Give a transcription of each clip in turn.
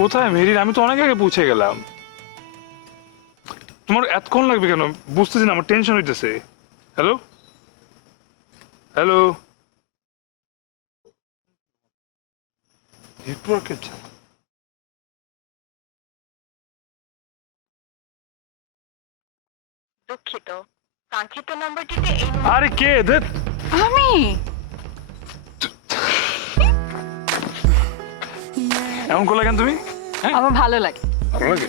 কোথায় মেরিন? আমি তো অনেক আগে পৌঁছে গেলাম। তোমার এতক্ষণ লাগবে কেন? বুঝতেছি না, আমার টেনশন হইতেছে। হ্যালো হ্যালো, নেটওয়ার্কের যা। দুঃখিত, কাঙ্ক্ষিত নাম্বারটিতে এই আরে কে দেখ, আমি এমন করলে কেন তুমি? হ্যাঁ আমার ভালো লাগে। ভালো লাগে।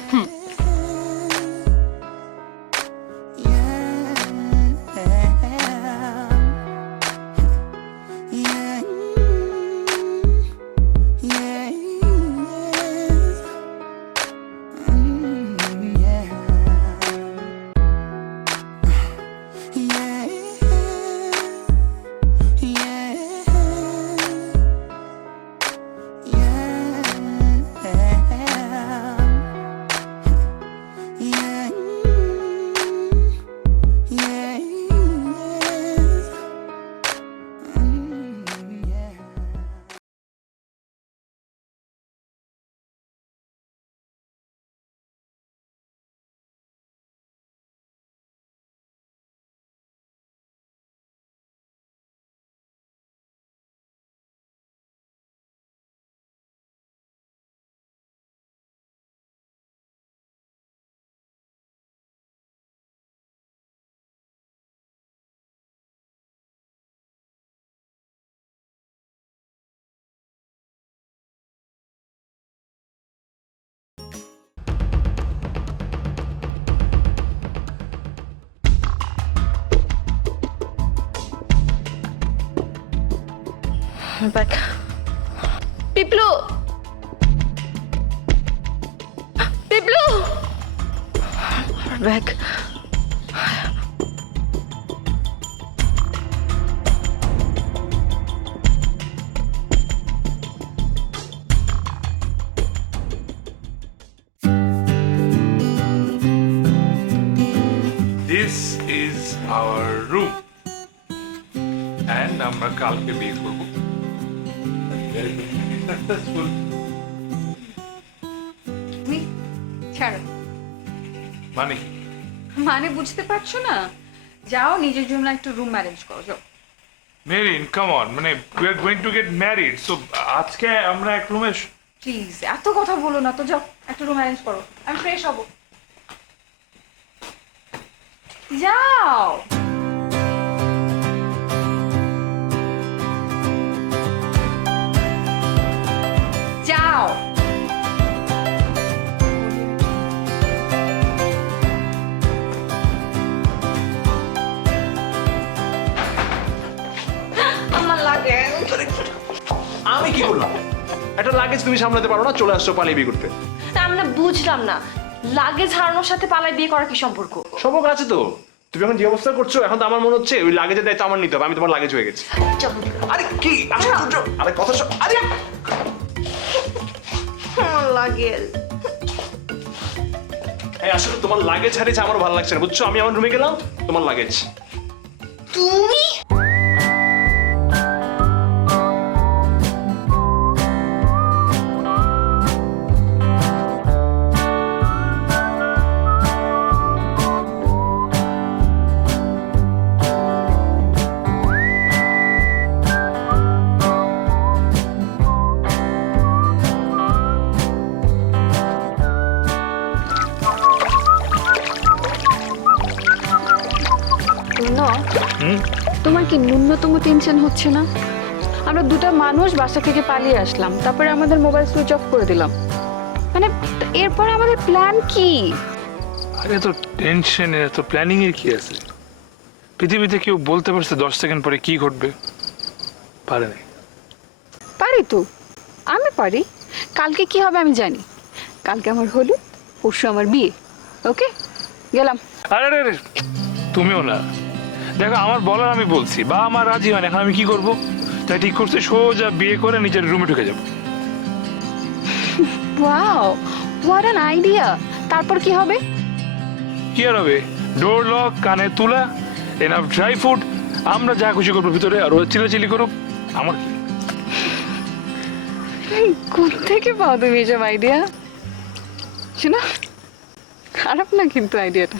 Back. Piplu! Piplu! Back. This is our room. And আমরা কালকে বিয়ে করব। Successful. ছাড়ো, মানে কি? মানে বুঝতে পারছো না? যাও নিজের জন্য একটু রুম অ্যারেঞ্জ করো, যাও। মেরিন, come on, মানে we are going to get married, so আজকে আমরা এক রুমে। প্লিজ এত কথা বলো না তো, যাও একটা রুম অ্যারেঞ্জ করো, আমি ফ্রেশ হব। যাও। যাও। আমার লাগে। আমি কি করলাম? একটা লাগেজ তুমি সামলাতে পারো না, চলে আসছো পালিয়ে বিয়ে করতে। আমরা বুঝলাম না, লাগেজ হারানোর সাথে পালায় বিয়ে করার কি সম্পর্ক? সম্পর্ক আছে তো। তুমি এখন যে অবস্থা করছো, এখন তো আমার মনে হচ্ছে ওই লাগেজের দায়িত্ব আমার নিতে হবে। আমি তোমার লাগেজ হয়ে গেছি। আরে কি আশ্চর্য! আরে কথা আরে লাগেজ এই আসলে তোমার লাগেজ হারিয়েছে, আমারও ভালো লাগছে না, বুঝছো? আমি আমার রুমে গেলাম, তোমার লাগেজ। তুমি তোমার কি ন্যূনতম টেনশন হচ্ছে না? আমরা দুটা মানুষ বাসা থেকে পালিয়ে আসলাম, তারপরে আমাদের মোবাইল সুইচ অফ করে দিলাম। মানে এরপরে আমাদের প্ল্যান কি? আরে তো টেনশনের, তো প্ল্যানিং এর কি আছে? পৃথিবীতে কেউ বলতে পারছে 10 সেকেন্ড পরে কি ঘটবে? পারে না। পারি তো, আমি পারি। কালকে কি হবে আমি জানি। কালকে আমার হলুদ, পরশু আমার বিয়ে। ওকে, গেলাম। আরে আরে আরে, তুমিও না। দেখো, আমার বলার আমি বলছি, বা আমার রাজি হয় না, এখন আমি কি করব? তাই ঠিক করছে সোজা বিয়ে করে নিজের রুমে ঢুকে যাবো। Wow, what an idea. তারপর কি হবে? কি আর হবে? ডোর লক, কানে তুলা, এনাফ ড্রাই ফুড, আমরা যা খুশি করবো ভিতরে, আর ও চিলাচিলি করুক, আমার কি? কোথা থেকে পাও তুমি এসব আইডিয়া? শোনো, খারাপ না কিন্তু আইডিয়াটা।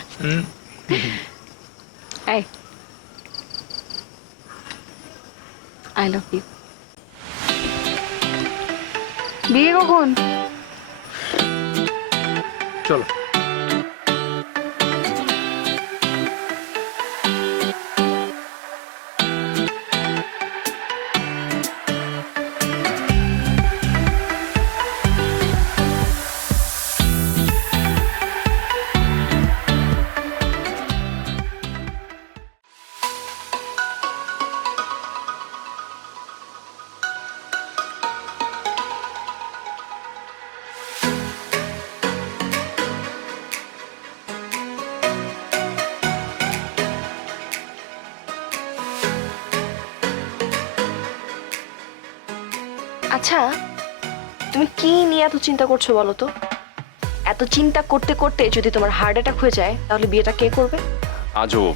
এই, আই লাভ ইউ। বিয়ে কখন? চলো। আচ্ছা, তুমি কি নিয়ে এত চিন্তা করছো বলো তো? এত চিন্তা করতে করতে যদি তোমার হার্ট অ্যাটাক হয়ে যায় তাহলে বিয়েটা কে করবে? আজব।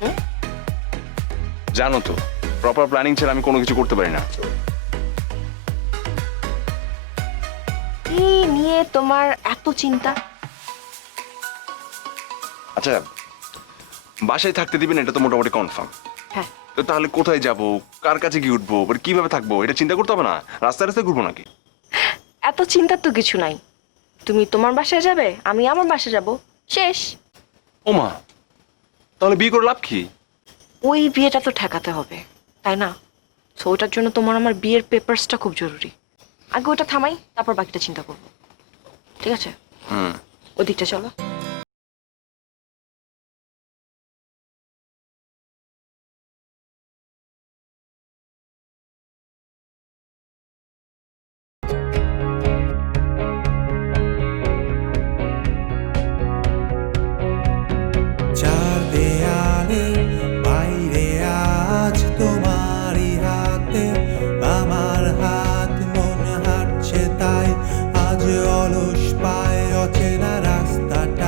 হুম? জানো তো, প্রপার প্ল্যানিং ছাড়া আমি কোনো কিছু করতে পারি না। কি নিয়ে তোমার এত চিন্তা? আচ্ছা, বাসায় থাকতে দিবেন এটা তো মোটামুটি কনফার্ম। হ্যাঁ। তো তাহলে কোথায় যাব, কার কাছে গিয়ে উঠবো, কিভাবে থাকবো, এটা চিন্তা করতে হবে না? রাস্তায় রাস্তায় ঘুরবো নাকি? এত চিন্তার তো কিছু নাই। তুমি তোমার বাসায় যাবে, আমি আমার বাসায় যাব, শেষ। ওমা, তাহলে বিয়ে করে লাভ কি? ওই বিয়েটা তো ঠেকাতে হবে, তাই না? সো ওটার জন্য তোমার আমার বিয়ের পেপারসটা খুব জরুরি। আগে ওটা থামাই, তারপর বাকিটা চিন্তা করবো, ঠিক আছে? হুম। ওদিকটা চলো। চার দেয়ালে বাইরে আজ তোমারই হাতে, আমার হাত মন হাঁটছে তাই আজ অলস পায় অচেনা রাস্তাটা।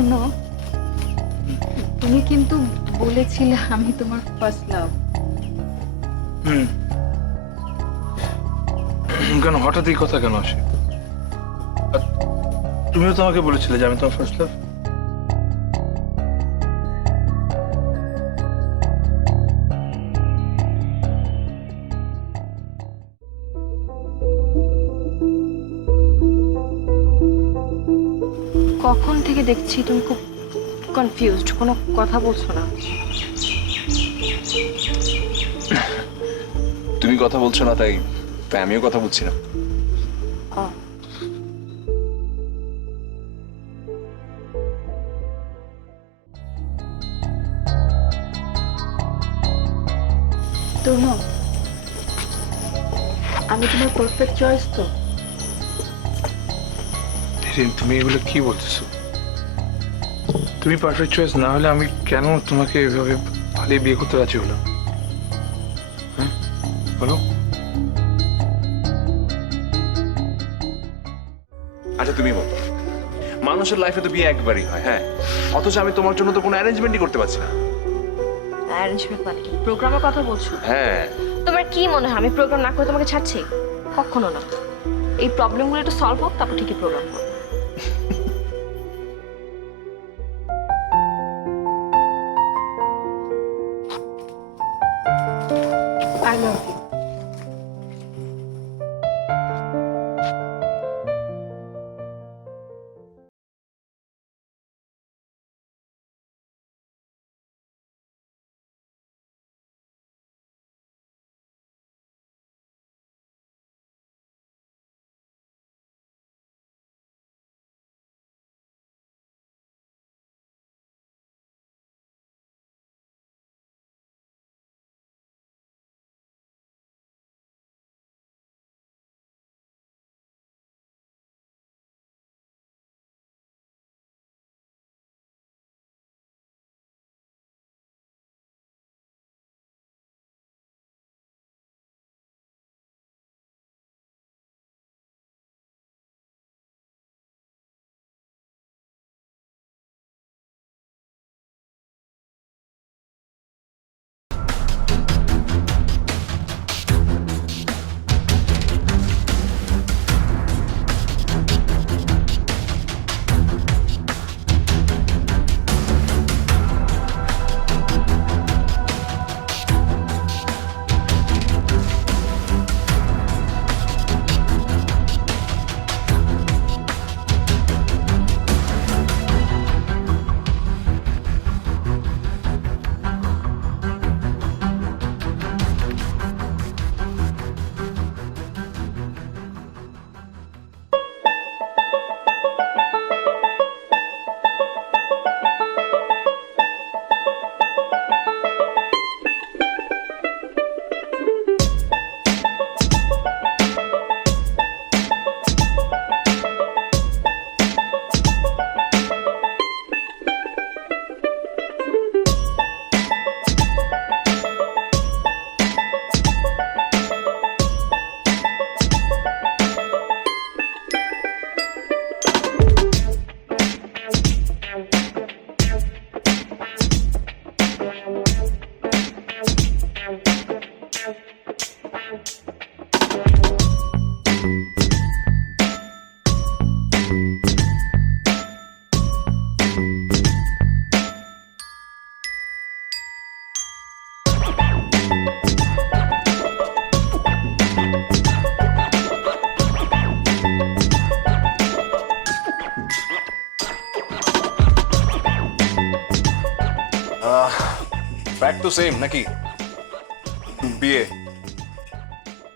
শোনো, তুমি কিন্তু বলেছিলে আমি তোমার ফার্স্ট লাভ। হুম, কেন হঠাৎ এই কথা কেন আসে? আর তুমিও তো আমাকে বলেছিলে যে আমি তোমার ফার্স্ট লাভ। কখন থেকে দেখছি তুমি খুব কনফিউজড, কোনো কথা বলছো না। তুমি কথা বলছো না তাই তাই আমিও কথা বলছি না। তনু, আমি তোমার পারফেক্ট চয়েস তো? তুমি এগুলো কি বলতেছো? তুমি পারফেক্ট চয়েস না হলে আমি কেন তোমাকে এভাবে পালিয়ে বিয়ে করতে রাজি হলাম? হ্যাঁ বলো। আচ্ছা তুমি বলো, মানুষের লাইফে তো বিয়ে একবারই হয়, হ্যাঁ, অথচ আমি তোমার জন্য তো কোনো অ্যারেঞ্জমেন্টই করতে পারছি না। অ্যারেঞ্জমেন্ট মানে কি? প্রোগ্রামের কথা বলছো? হ্যাঁ। তোমার কি মনে হয় আমি প্রোগ্রাম না করে তোমাকে ছাড়ছি? কখনো না। এই প্রবলেমগুলো একটু সলভ হোক, তারপর ঠিকই প্রোগ্রাম করবো। I love you. Back to same নাকি? বিয়ে?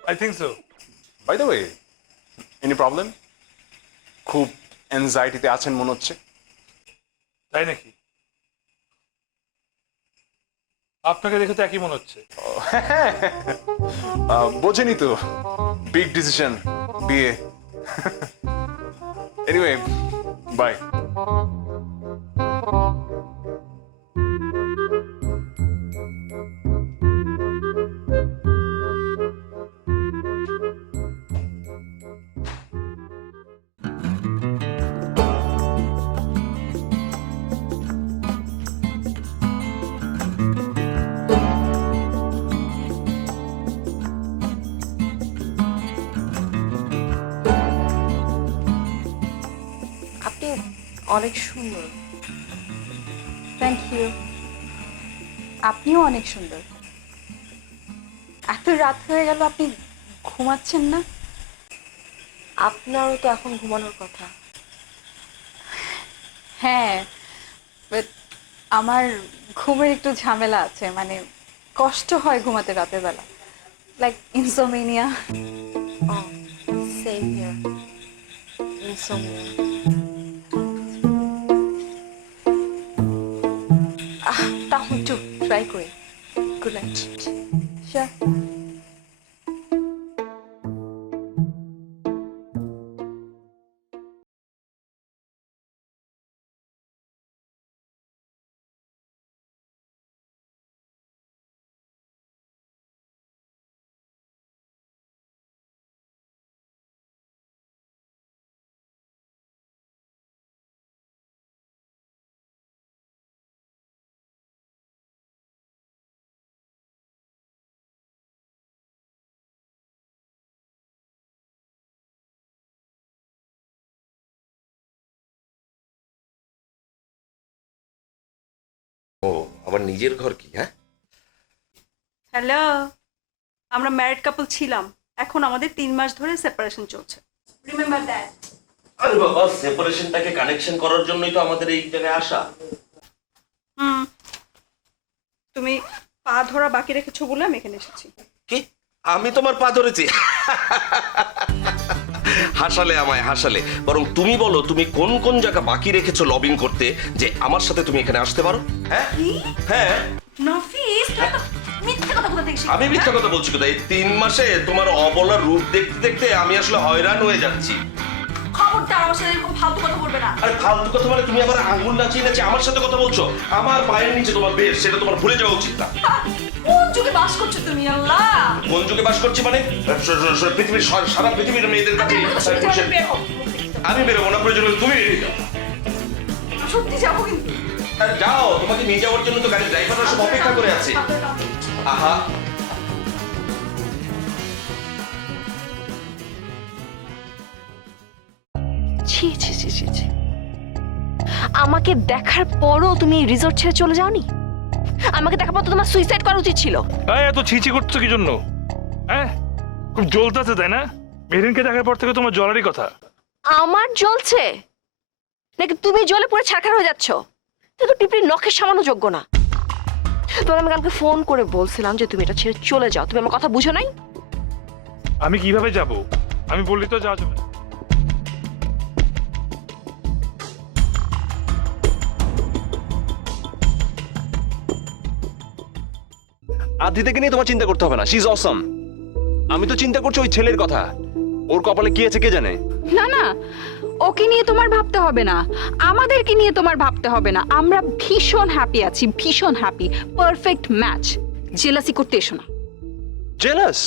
I think so. By the way, any problem? খুব অ্যাংজাইটিতে আছেন মনে হচ্ছে। তাই নাকি? আপনাকে দেখে তো একই মনে হচ্ছে। বোঝেনি তো, বিগ ডিসিশন বিয়ে। Anyway, bye. অনেক সুন্দর। Thank you. আপনিও অনেক সুন্দর। এত রাত হয়ে গেল, আপনি ঘুমাচ্ছেন না? আপনারও তো এখন ঘুমানোর কথা। হ্যাঁ, বাট আমার ঘুমের একটু ঝামেলা আছে, মানে কষ্ট হয় ঘুমাতে রাতের বেলা, like insomnia. Same here, insomnia. তাহলে একটু ট্রাই করি। Good night. শিওর। ও আমার নিজের ঘর কি? হ্যাঁ, হ্যালো, আমরা ম্যারিড কাপল ছিলাম, এখন আমাদের 3 মাস ধরে সেপারেশন চলছে। Remember that. আরে বাবা, সেপারেশনটাকে কানেকশন করার জন্যই তো আমাদের এই জায়গায় আসা। তুমি পা ধরা বাকি রেখেছো বলে আমি এখানে এসেছি। কি? আমি তোমার পা ধরেছি? হাসালে আমায়, হাসালে। বরং তুমি বলো, তুমি কোন কোন জায়গা বাকি রেখেছো লবিং করতে যে আমার সাথে তুমি এখানে আসতে পারো? হ্যাঁ হ্যাঁ, নাফিস, তুই তো মিথ্যে কথা বলতে দেখছিস। আমি মিথ্যা কথা বলছি কোথায়? এই 3 মাসে তোমার অবলার রূপ দেখতে দেখতে আমি আসলে হয়রান হয়ে যাচ্ছি। খবরদার আমার সাথে এরকম ফালতু কথা বলবে না। আরে ফালতু কথা মানে তুমি আবার আঙুল নাচিয়ে নাচিয়ে আমার সাথে কথা বলছো? আমার পায়ের নিচে তোমার বেশ, সেটা তোমার ভুলে যাওয়া উচিত না। কোন যুগে বাস করছো তুমি? আল্লাহ, কোন যুগে বাস করছি মানে? পৃথিবীর সারা পৃথিবীর মেয়েদের কাছে আমি বেরোবো না, প্রয়োজন হলে তুমি বেরিয়ে যাও। সত্যি যাবো কিন্তু। আরে যাও, তোমাকে নিয়ে যাওয়ার জন্য তো গাড়ির ড্রাইভাররা সব অপেক্ষা করে আছে। আহা, ছি ছি ছি ছি ছি। আমাকে দেখার পরও তুমি রিসর্ট ছেড়ে চলে যাওনি? আমাকে দেখার পর তো তোমার সুইসাইড করা উচিত ছিল। এত ছিছি করছো কি জন্য? হ্যাঁ, খুব জ্বলতেছে তাই না? মেরিনকে দেখার পর থেকে তোমার জ্বলারই কথা। আমার জ্বলছে নাকি তুমি জ্বলে পুরো ছারখার হয়ে যাচ্ছ? তুই তো টিপড়ির নখের সামান্য যোগ্য না। তোমার আমি কালকে ফোন করে বলছিলাম যে তুমি এটা ছেড়ে চলে যাও, তুমি আমার কথা বুঝো নাই? আমি কিভাবে যাব? আমি বললি তো যাওয়া যাবে না। আদিতিকে নিয়ে তোমার চিন্তা করতে হবে না, শি ইজ অসম। আমি তো চিন্তা করছি ওই ছেলের কথা, ওর কপালে কি আছে কে জানে। না না, ওকে নিয়ে তোমার ভাবতে হবে না, আমাদেরকে নিয়ে তোমার ভাবতে হবে না। আমরা ভীষণ হ্যাপি আছি, ভীষণ হ্যাপি। Perfect match. জেলাসি করতে এসো না। জেলাস?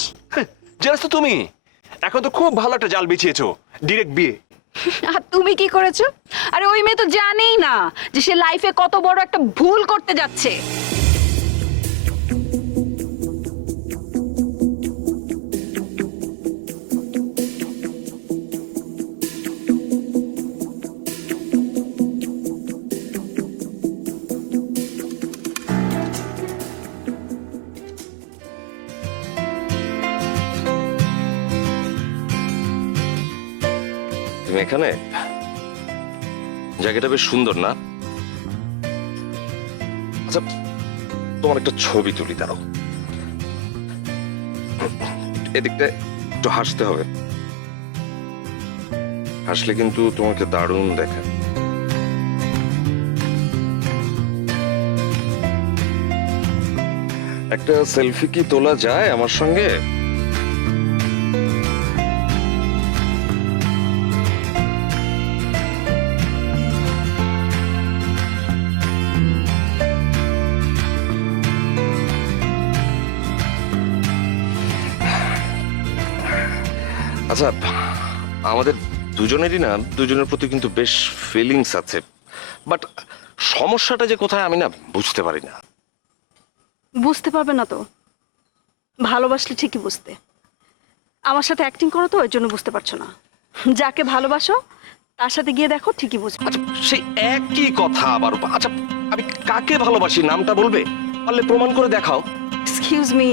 জেলাস তো তুমি। এখন তো খুব ভালো একটা জাল বিছিয়েছো, ডিরেক্ট বিয়ে। আর তুমি কি করেছো? আরে ওই মেয়ে তো জানেই না যে সে লাইফে কত বড় একটা ভুল করতে যাচ্ছে। তুমি এখানে? জায়গাটা বেশ সুন্দর না? আচ্ছা, তোমার একটা ছবি তুলি, দাঁড়াও। এদিকটা একটু হাসতে হবে, হাসলে কিন্তু তোমাকে দারুণ দেখা। একটা সেলফি কি তোলা যায় আমার সঙ্গে? আচ্ছা, আমাদের দুজনেরই না দুজনের প্রতি কিন্তু বেশ ফিলিংস আছে, বাট সমস্যাটা যে কোথায় আমি না বুঝতে পারি না। বুঝতে পারবে না তো, ভালোবাসলে ঠিকই বুঝতে। আমার সাথে অ্যাক্টিং করো তো, এর জন্য বুঝতে পারছো না। যাকে ভালোবাসো তার সাথে গিয়ে দেখো ঠিকই বুঝবে। আচ্ছা সেই একই কথা আবার। আচ্ছা আমি কাকে ভালোবাসি নামটা বলবে? পারলে প্রমাণ করে দেখাও। এক্সকিউজ মি,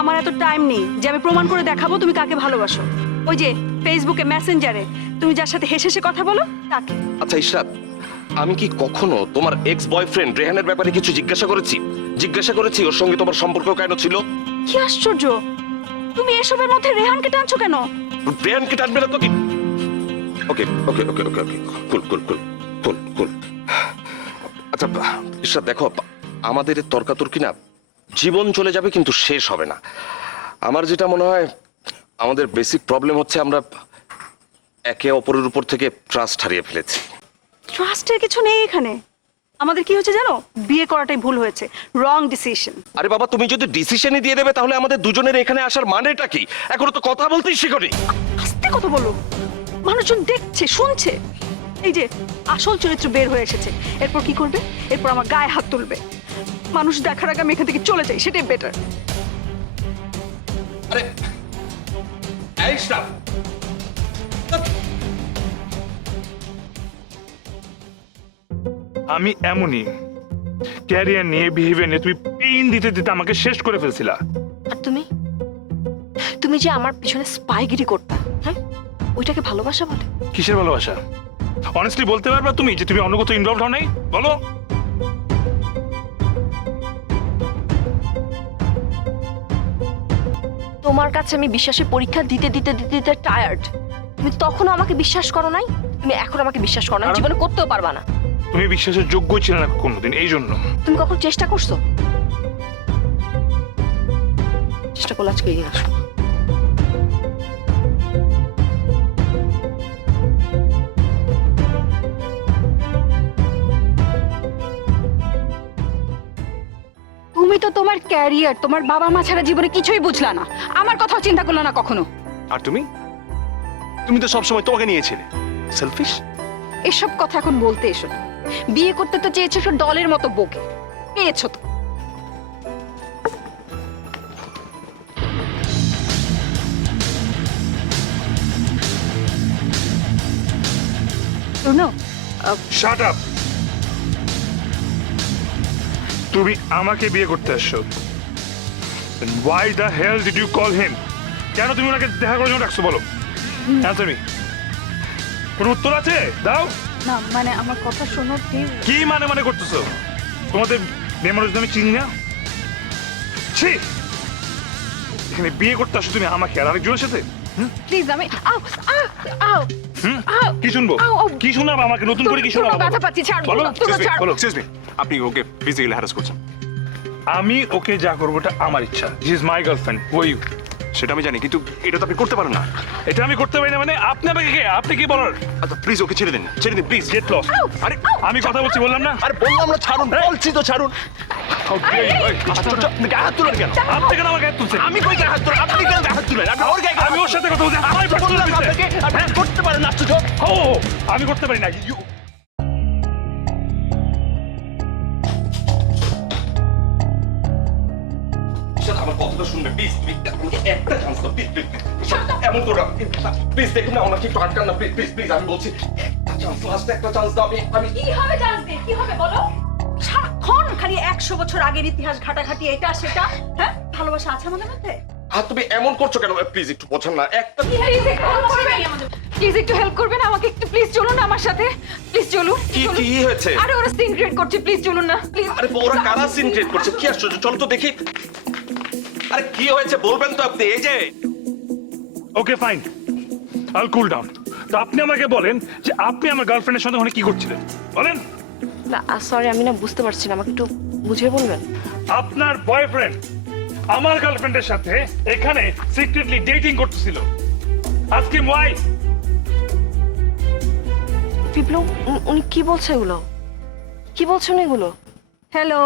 আমার এত টাইম নেই যে আমি প্রমাণ করে দেখাবো তুমি কাকে ভালোবাসো। ওই যে ফেসবুকে মেসেঞ্জারে তুমি যার সাথে হেসে হেসে কথা বলো তাকে। আচ্ছা ইশরাত, আমি কি কখনো তোমার এক্স বয়ফ্রেন্ড রেহানের ব্যাপারে কিছু জিজ্ঞাসা করেছি ওর সঙ্গে তোমার সম্পর্ক কেন ছিল? কি আশ্চর্য, তুমি এসবের মধ্যে রেহানকে টানছো কেন? রেহানকে টানবে না তো কি? ওকে ওকে ওকে ওকে ওকে কুল কুল কুল কুল কুল। আচ্ছা ইশরাত দেখো, আমাদের এই তর্কাতর্কি না জীবন চলে যাবে কিন্তু শেষ হবে না। আমার যেটা মনে হয় আমাদের বেসিক প্রবলেম হচ্ছে আমরা একে অপরের উপর থেকে ট্রাস্ট হারিয়ে ফেলেছি। ট্রাস্টের কিছু নেই এখানে। আমাদের কি হয়েছে জানো, বিয়ে করাটাই ভুল হয়েছে, রং ডিসিশন। আরে বাবা, তুমি যদি ডিসিশনই দিয়ে দেবে তাহলে আমাদের দুজনের এখানে আসার মানেটা কি? এখনো তো কথা বলতেই শিখোনি। আস্তে কথা বলো, মানুষজন দেখছে শুনছে। এই যে আসল চরিত্র বের হয়ে এসেছে, এরপর কি করবে? এরপর আমার গায়ে হাত তুলবে। মানুষ দেখার আগে আমি এখান থেকে চলে যাই, সেটাই বেটার। আরে এই ইশরাত, আমি এমনই ক্যারিয়ার নিয়ে বিহেভিয়ার নিয়ে তুমি পেইন দিতে দিতে আমাকে শেষ করে ফেলছিলা। আর তুমি তুমি যে আমার পিছনে স্পাইগিরি করতা, হ্যাঁ, ওইটাকে ভালোবাসা বলে? কিসের ভালোবাসা? অনেস্টলি বলতে পারবা তুমি যে তুমি অন্য কোথাও ইনভলভ হও নাই? বলো। তোমার কাছে আমি বিশ্বাসের পরীক্ষা দিতে দিতে দিতে দিতে টায়ার্ড। তুমি তখনও আমাকে বিশ্বাস করো নাই, তুমি এখন আমাকে বিশ্বাস করো না, কারণ- জীবনে করতেও পারবা না। তুমি বিশ্বাসের যোগ্য ছিল না কোনোদিন, এই জন্য। তুমি কখন চেষ্টা করছো? চেষ্টা করলে আজকে এগিয়ে আসো। তুমি তো তোমার ক্যারিয়ার, তোমার বাবা মা ছাড়া জীবনে কিছুই বুঝলা না, আমার কথাও চিন্তা করলা না কখনো। আর তুমি তো সবসময় তোমাকে নিয়েছিলে সেলফিশ। এসব কথা এখন বলতে এসো না। বিয়ে করতে তো চেয়েছো সব ডলের মতো বকে, পেয়েছো তো। শোনো, শাট আপ। তুমি আমাকে বিয়ে করতে আসছো। Why the hell did you call him? কেন তুমি ওনাকে দেখা করার জন্য ডাকছো বলো? Answer me. কোনো উত্তর আছে? দাও। না মানে আমার কথা শোনো প্লিজ। কি মানে করতেছো? তোমাদের মেয়ে মানুষ আমি চিনি না? ছি, এখানে বিয়ে করতে আসো তুমি আমাকে আর আরেকজনের সাথে? প্লিজ আমি আও আও আও হুম? আও। কি শুনবো? আও, আও। কি শোনাবো আমাকে? নতুন করে কি শোনাবো? ব্যথা পাচ্ছি, ছাড় বলো। তোমরা ছাড়। বলো। এক্সকিউজ মি, আপনি ওকে ফিজিক্যালি হ্যারাস করছেন। আমি ওকে যা করবো এটা আমার ইচ্ছা। He is my girlfriend. Who are you? সেটা আমি জানি, কিন্তু এটা তো আপনি করতে পারেন না। এটা আমি করতে পারি না মানে? আপনি আমাকে কে? আপনি কি বলার? আচ্ছা প্লিজ ওকে ছেড়ে দিন প্লিজ। Get lost. আরে আমি কথা বলছি বললাম না? আরে বললাম না ছাড়ুন, বলছি তো ছাড়ুন। How dare you? এই, আশ্চর্য, আপনি গায়ে হাত তুলেন কেন? আপনি কেন আমার গায়ে তুলছেন? আমি কই গায়ে হাত তুলেন? আপনি কেন গায়ে হাত তুলেন? আপনি ওর গায়ে আমি ওর সাথে কথা বলছি। আমার তো বললাম personal আপনাকে, business। আপনি করতে পারেন না আশ্চর্য। ও, আমি করতে পারি না। আমার কথাটা শুনবে প্লিজ। তুমি একটা চান্স দাও প্লিজ প্লিজ। এমন করো প্লিজ, দেখুন না ওনাকে একটু আটকান না প্লিজ প্লিজ। আমি বলছি একটা চান্স, লাস্ট একটা চান্স দাও। আমি কি হবে জানতে, কি হবে বলো? সারাক্ষণ খালি 100 বছর আগের ইতিহাস ঘাটাঘাটি, এটা সেটা। হ্যাঁ, ভালোবাসা আছে আমাদের মধ্যে? আর তুমি এমন করছো কেন? প্লিজ একটু বোঝান না। একটা প্লিজ একটু হেল্প করবেন আমাকে, একটু প্লিজ চলুন না আমার সাথে, প্লিজ চলুন। কি কি হয়েছে? আরে ওরা সিন ক্রিয়েট করছে, প্লিজ চলুন না প্লিজ। আরে ওরা কারা সিন ক্রিয়েট করছে? কি আশ্চর্য, চলো তো দেখি। আরে কি হয়েছে বলবেন তো আপনি? এই যে ওকে ফাইন, আইল কুল ডাউন। তো আপনি আমাকে বলেন যে আপনি আমার গার্লফ্রেন্ডের সাথে ওখানে কি করছিলেন বলেন। না সরি, আমি না বুঝতে পারছি না, আমাকে একটু বুঝিয়ে বলবেন? আপনার বয়ফ্রেন্ড আমার গার্লফ্রেন্ডের সাথে এখানে সিক্রেটলি ডেটিং করতেছিল। আজকে ওয়াই? বিপ্লব, উনি কি বলছে এগুলো? কি বলছেন এগুলো? হ্যালো,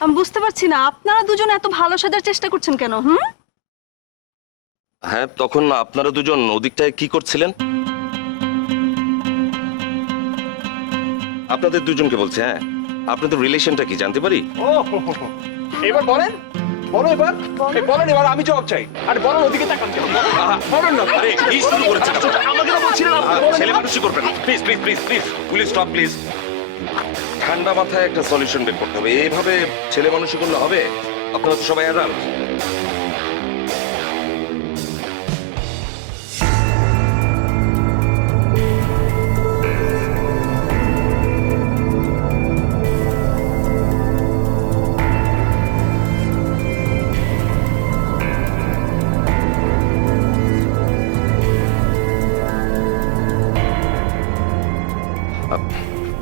আমি বুঝতে পারছি না আপনারা দুজন এত ভালো সাজার চেষ্টা করছেন কেন? হ্যাঁ, তখন আপনারা দুজন ওদিকটায় কি করছিলেন? আপনাদের দুজনকে বলছে। হ্যাঁ, আপনাদের রিলেশনটা কি জানতে পারি? ও, এবার বলেন বলো এবার বলেন এবার, আমি জবাব চাই। আরে বলেন, ওদিকে তাকান কেন? বলেন না। আরে কি শুরু করেছেন আপনারা? আমাকে তো বলছিলেন আপনি, বলেন ছেলে এবার। মানুষই করবেন please please please please please stop please. ঠান্ডা মাথায় একটা সলিউশন বের করতে হবে। এইভাবে ছেলে মানুষই করলে হবে? আপনারা তো সবাই অ্যাডাল্ট।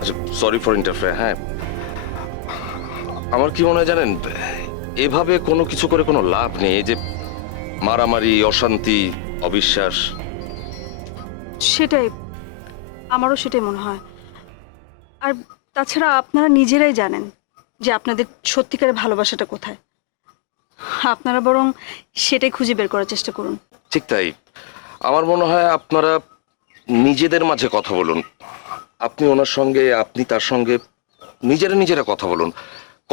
আচ্ছা, সরি ফর ইন্টারফেয়ার। হ্যাঁ, আমার কি মনে হয় জানেন, এভাবে কোনো কিছু করে কোনো লাভ নেই। এই যে মারামারি, অশান্তি, অবিশ্বাস। সেটাই, আমারও সেটাই মনে হয়। আর তাছাড়া আপনারা নিজেরাই জানেন যে আপনাদের সত্যিকারের ভালোবাসাটা কোথায়। আপনারা বরং সেটাই খুঁজে বের করার চেষ্টা করুন। ঠিক তাই। আমার মনে হয় আপনারা নিজেদের মাঝে কথা বলুন। আপনি ওনার সঙ্গে, আপনি তার সঙ্গে নিজেরা কথা বলুন।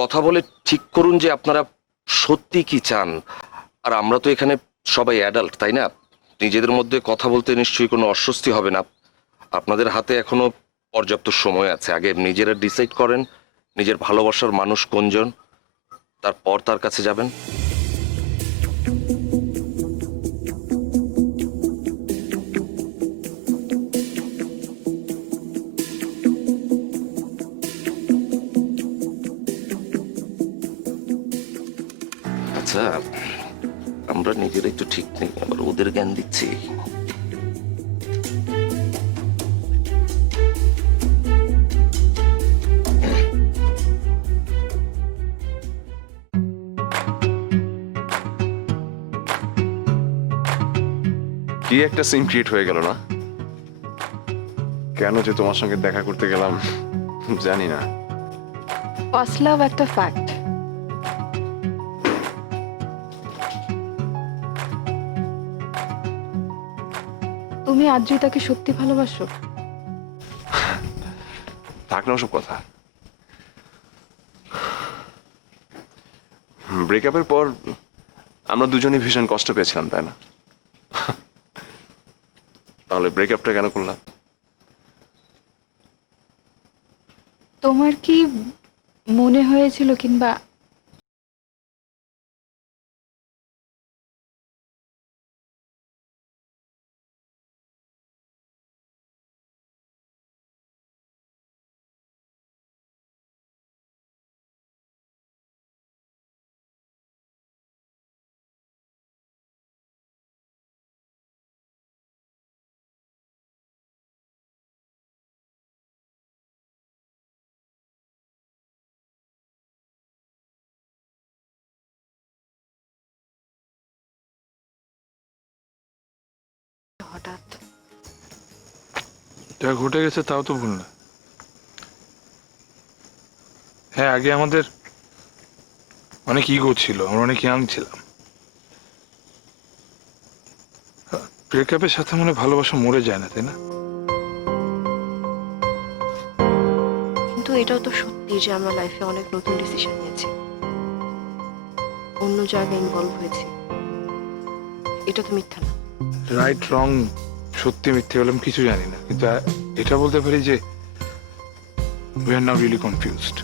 কথা বলে ঠিক করুন যে আপনারা সত্যি কি চান। আর আমরা তো এখানে সবাই অ্যাডাল্ট, তাই না? নিজেদের মধ্যে কথা বলতে নিশ্চয়ই কোনো অস্বস্তি হবে না। আপনাদের হাতে এখনো পর্যাপ্ত সময় আছে। আগে নিজেরা ডিসাইড করেন নিজের ভালোবাসার মানুষ কোনজন, তারপর তার কাছে যাবেন। আচ্ছা, আমরা নিজেরাই তো ঠিক নেই, আবার ওদের জ্ঞান দিচ্ছি। কি একটা সিন ক্রিয়েট হয়ে গেল না? কেন যে তোমার সঙ্গে দেখা করতে গেলাম জানি না। ফার্স্ট লাভ একটা ফ্যাক্ট। তুমি আদ্রিতাকে সত্যি ভালোবাসো? থাক না ওসব কথা। ব্রেকআপের পর আমরা দুজনেই ভীষণ কষ্ট পেয়েছিলাম, তাই না? তাহলে ব্রেকআপটা কেন করলাম? তোমার কি মনে হয়েছিল কিংবা হঠাৎ যা ঘটে গেছে তাও তো ভুল না। হ্যাঁ, আগে আমাদের অনেক ইগো ছিল, আমরা অনেক ইয়াং ছিলাম। ব্রেকআপের সাথে মনে হয় ভালোবাসা মরে যায় না, তাই না? কিন্তু এটাও তো সত্যি যে আমরা লাইফে অনেক নতুন ডিসিশন নিয়েছি, অন্য জায়গায় ইনভলভ হয়েছি। এটা তো মিথ্যা না। রাইট রং, সত্যি মিথ্যে বলে আমি কিছু জানি না, কিন্তু এটা বলতে পারি যে we are now really confused.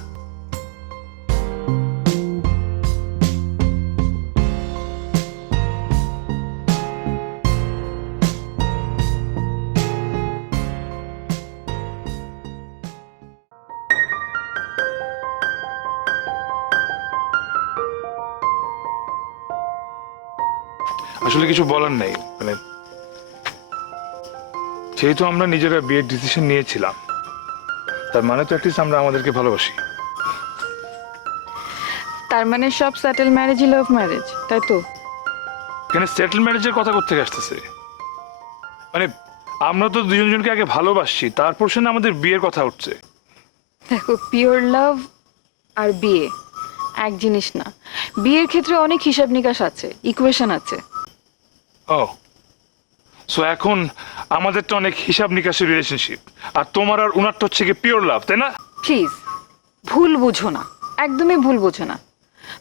আসলে কিছু বলার নেই, মানে যেহেতু আমরা নিজেরা বিয়ের ডিসিশন নিয়েছিলাম, তার মানে তো অ্যাটলিস্ট আমরা আমাদেরকে ভালোবাসি। তার মানে সব সেটেল ম্যারেজই লাভ ম্যারেজ, তাই তো? এখানে সেটেল ম্যারেজের কথা কোত্থেকে আসতেছে? মানে আমরা তো দুজনকে আগে ভালোবাসছি, তারপর শুনে আমাদের বিয়ের কথা উঠছে। দেখো, পিওর লাভ আর বিয়ে এক জিনিস না। বিয়ের ক্ষেত্রে অনেক হিসাব নিকাশ আছে, ইকুয়েশন আছে। ও, সো এখন আমাদের তো অনেক হিসাব নিকাশের রিলেশনশিপ, আর তোমার আর উনারটা হচ্ছে কি পিওর লাভ, তাই না? প্লিজ ভুল বুঝো না, একদমই ভুল বুঝো না।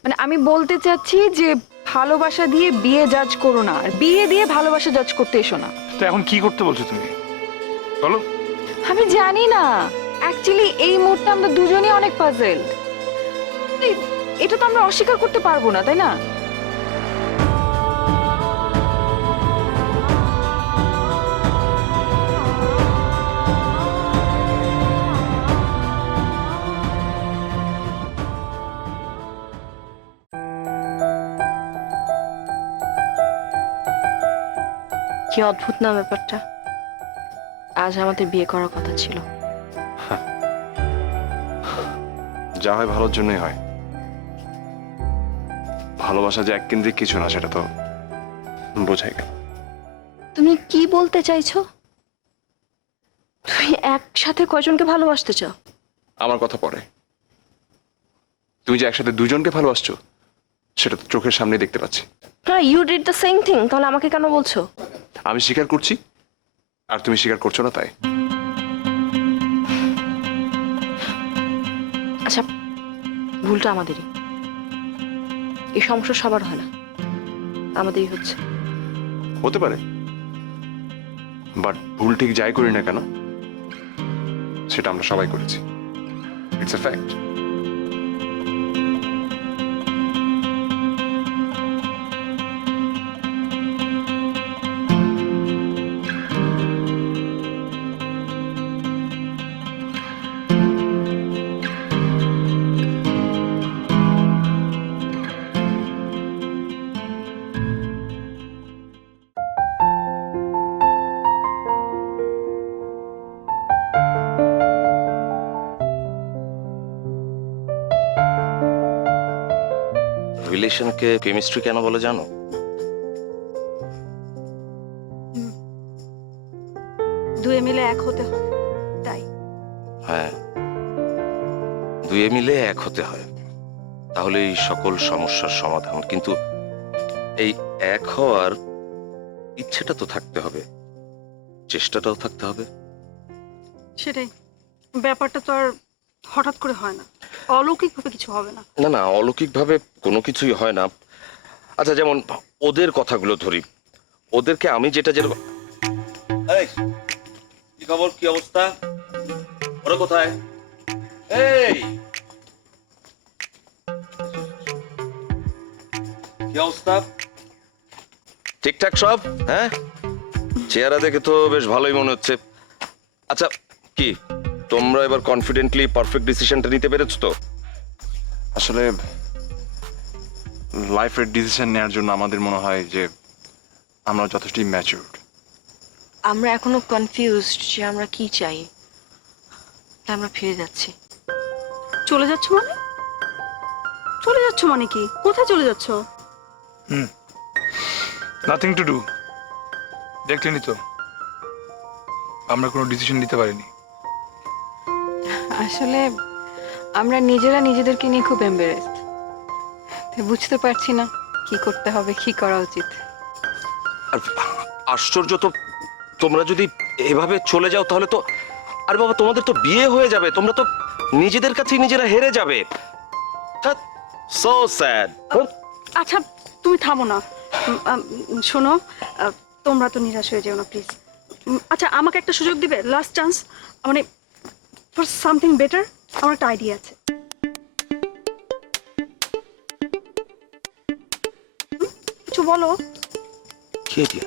মানে আমি বলতে চাচ্ছি যে ভালোবাসা দিয়ে বিয়ে জাজ করো না, আর বিয়ে দিয়ে ভালোবাসা জাজ করতে এসো না। তো এখন কি করতে বলছো তুমি বলো? আমি জানি না, অ্যাকচুয়ালি এই মুহূর্তে আমরা দুজনেই অনেক পাজেলড। এটা তো আমরা অস্বীকার করতে পারবো না, তাই না? কি অদ্ভুত না ব্যাপারটা, আজ আমাদের বিয়ে করার কথা ছিল। যা হয় ভালোর জন্যই হয়। ভালোবাসা যে এককেন্দ্রিক কিছু না, সেটা তো বোঝাই গেল। তুমি কি বলতে চাইছো? তুমি একসাথে কয়জনকে ভালোবাসতে চাও? আমার কথা পরে, তুমি যে একসাথে দুজনকে ভালোবাসছো সেটা তো চোখের সামনে দেখতে পাচ্ছি। হ্যাঁ, you did the same thing, তাহলে আমাকে কেন বলছো? আমি স্বীকার করছি আর তুমি স্বীকার করছো না, তাই। আচ্ছা, ভুলটা আমাদেরই। এই সমস্যা সবার হয় না, আমাদেরই হচ্ছে। হতে পারে, বাট ভুল ঠিক যাই করি না কেন, সেটা আমরা সবাই করেছি। It's a fact. রিলেশনকে কেমিস্ট্রি কেন বলে জানো? দুয়ে মিলে এক হতে হয়, তাই। হ্যাঁ, দুয়ে মিলে এক হতে হয়, তাহলে এই সকল সমস্যার সমাধান। কিন্তু এই এক হওয়ার ইচ্ছেটা তো থাকতে হবে, চেষ্টাটাও থাকতে হবে। সেটাই, ব্যাপারটা তো আর হঠাৎ করে হয় না, অলৌকিকভাবে কিছু হবে না। না না, অলৌকিকভাবে কোনো কিছুই হয় না। আচ্ছা, যেমন ওদের কথাগুলো ধরি, ওদেরকে আমি যেটা যেরকম। এই, কি খবর, কি অবস্থা, ওরা কোথায়? এই, কি অবস্থা? ঠিকঠাক সব? হ্যাঁ, চেহারা দেখে তো বেশ ভালোই মনে হচ্ছে। আচ্ছা, কি তোমরা এবার কনফিডেন্টলি পারফেক্ট ডিসিশনটা নিতে পেরেছো তো? আসলে লাইফের ডিসিশন নেওয়ার জন্য আমাদের মনে হয় যে আমরা যথেষ্ট ম্যাচিউরড। আমরা এখনো কনফিউজড যে আমরা কি চাই, তাই আমরা ফিরে যাচ্ছি। চলে যাচ্ছ মানে? চলে যাচ্ছ মানে কি? কোথায় চলে যাচ্ছ? Nothing to do. দেখলেনি তো, আমরা কোনো ডিসিশন নিতে পারিনি। আসলে আমরা নিজেরা নিজেদেরকে নিয়ে খুব এম্বারেসড, বুঝতে পারছি না কি করতে হবে, কি করা উচিত। আর আশ্চর্য তো, তোমরা যদি এভাবে চলে যাও তাহলে তো, আরে বাবা, তোমাদের তো বিয়ে হয়ে যাবে, তোমরা তো নিজেদের কাছেই নিজেরা হেরে যাবে। So sad. আচ্ছা, তুমি থামো না। শোনো, তোমরা তো নিরাশ হয়ে যেও না প্লিজ। আচ্ছা, আমাকে একটা সুযোগ দিবে, লাস্ট চান্স, মানে ফর সামথিং বেটার। আমার একটা আইডিয়া আছে। কিছু বলো। কি idea?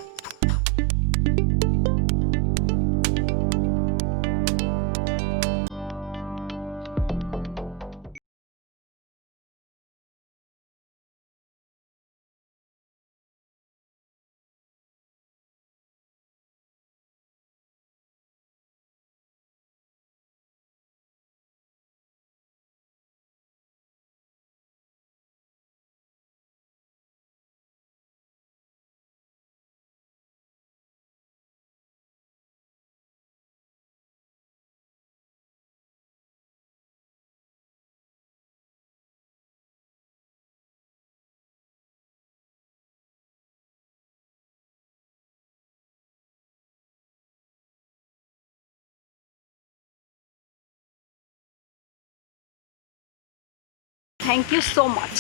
Thank you so much.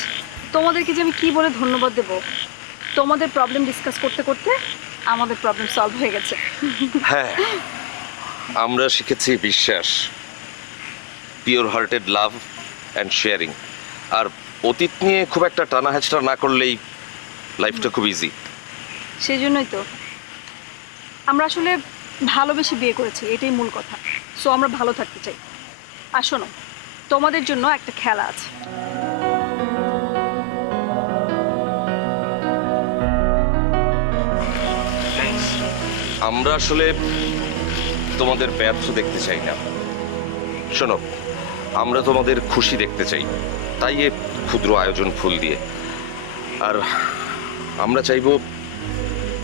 তোমাদেরকে যে আমি কি বলে ধন্যবাদ দেব, তোমাদের প্রবলেম ডিসকাস করতে করতে আমাদের প্রবলেম সলভ হয়ে গেছে। হ্যাঁ, আমরা শিখেছি বিশ্বাস, pure hearted love and sharing. আর অতীত নিয়ে খুব একটা টানা হেঁচড়া না করলেই লাইফটা খুব ইজি। সেই জন্যই তো আমরা আসলে ভালোবেসে বিয়ে করেছি, এটাই মূল কথা। সো আমরা ভালো থাকতে চাই। আর শোনো, তোমাদের জন্য একটা খেলা আছে। আমরা আসলে তোমাদের ব্যর্থ দেখতে চাই না। শোনো, আমরা তোমাদের খুশি দেখতে চাই, তাই এ ক্ষুদ্র আয়োজন ফুল দিয়ে। আর আমরা চাইবো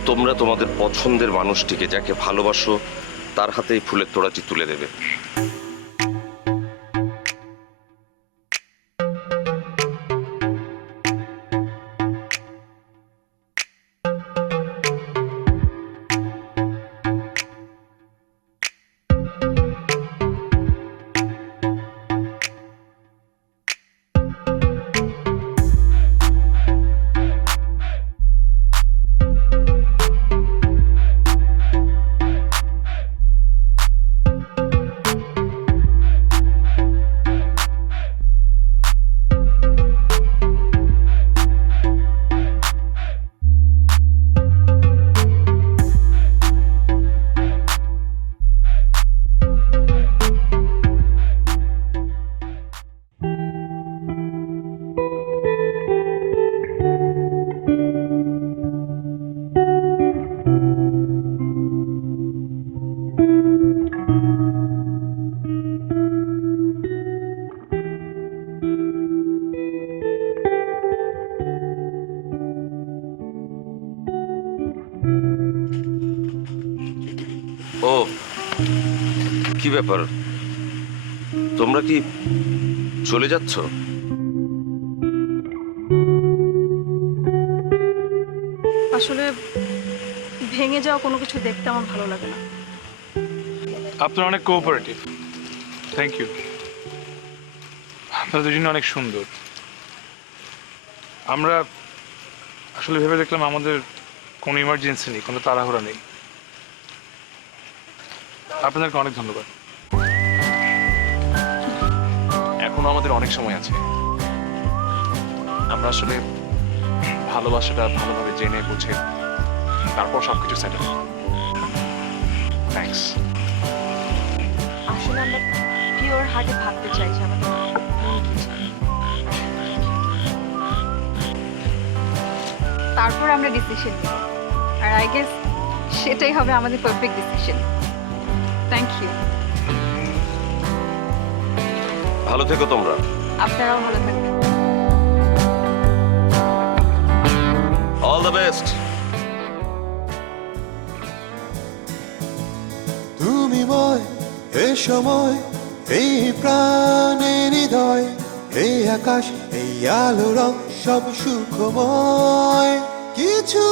তোমরা তোমাদের পছন্দের মানুষটিকে, যাকে ভালোবাসো, তার হাতে এই ফুলের তোড়াটি তুলে দেবে। ও, কি ব্যাপার, তোমরা কি চলে যাচ্ছ? আসলে ভেঙে যাওয়া কোনো কিছু দেখতে আমার ভালো লাগে না। আপনারা অনেক কোঅপারেটিভ, থ্যাংক ইউ। আপনারা দুজনে অনেক সুন্দর। আমরা আসলে ভেবে দেখলাম আমাদের কোনো ইমার্জেন্সি নেই, কোনো তাড়াহুড়া নেই। আপনাদেরকে অনেক ধন্যবাদ। এখনো আমাদের অনেক সময় আছে। আমরা আসলে ভালোবাসাটা ভালোভাবে জেনে বুঝে তারপর সবকিছু সেটেল। থ্যাঙ্কস। আসলে আমরা পিওর হার্টে ভাবতে চাই যে আমাদের মন কি চায়। তারপর আমরা ডিসিশন নিব। আর আই গেস সেটাই হবে আমাদের পারফেক্ট ডিসিশন। Thank you. ভালো থেকো তোমরা। আপনারাও ভালো থাকবেন। All the best. তুমি ময় এ সময়, এই প্রাণের হৃদয়, এই আকাশ, এই আলো রং সব সুখময়। কিছু